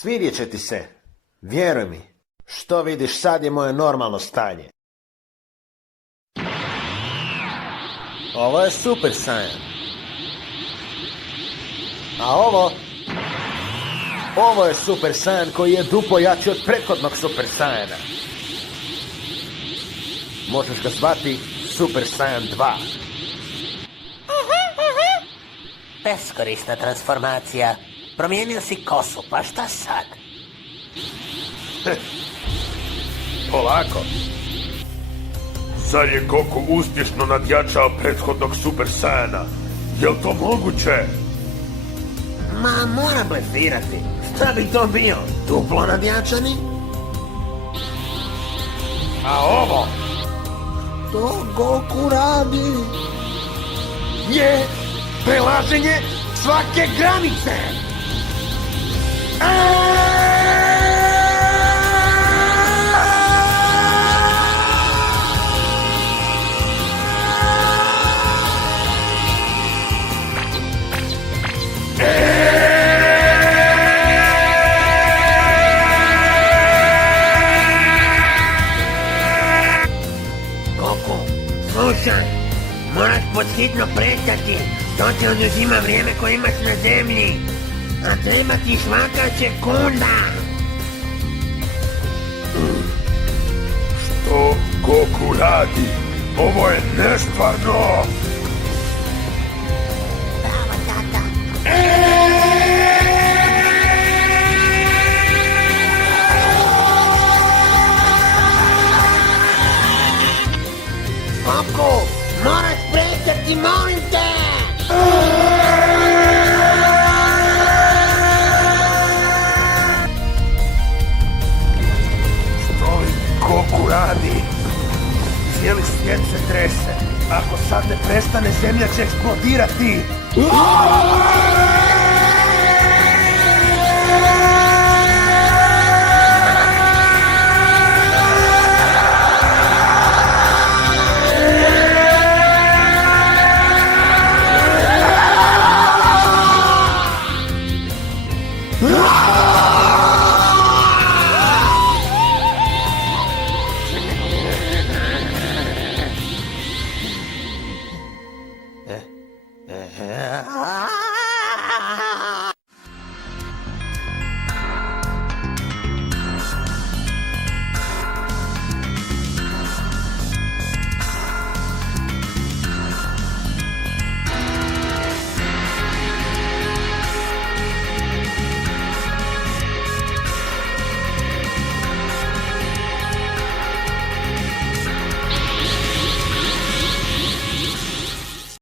Svidjet će ti se. Vjeruj mi. Što vidiš sad je moje normalno stanje. Ovo je Super Saiyan. A ovo je Super Saiyan koji je duplo jači od prethodnog Super Saiyana. Možeš ga zvati Super Saiyan 2. Beskorisna transformacija. Promijenio si kosu, pa šta sad? Polako. Zar je Goku uspješno nadjačao prethodnog Super Saiyana? Jel to moguće? Ma, mora blefirati. Šta bi to bio? Duplo nadjačani? A ovo To Goku radi. je prelaženje svake granice. Goku, slušaj. Moraš podhitno prestati. To ti oduzima vrijeme koje imaš na zemlji. A treba ti svaka sekunda. Što Goku radi? Ovo je nestvarno! Bravo, tata. Goku, moraš prestati, molim te! Što li Goku radi? Cijeli svijet se trese. Ako sad ne prestane, zemlja će eksplodirati. Ah!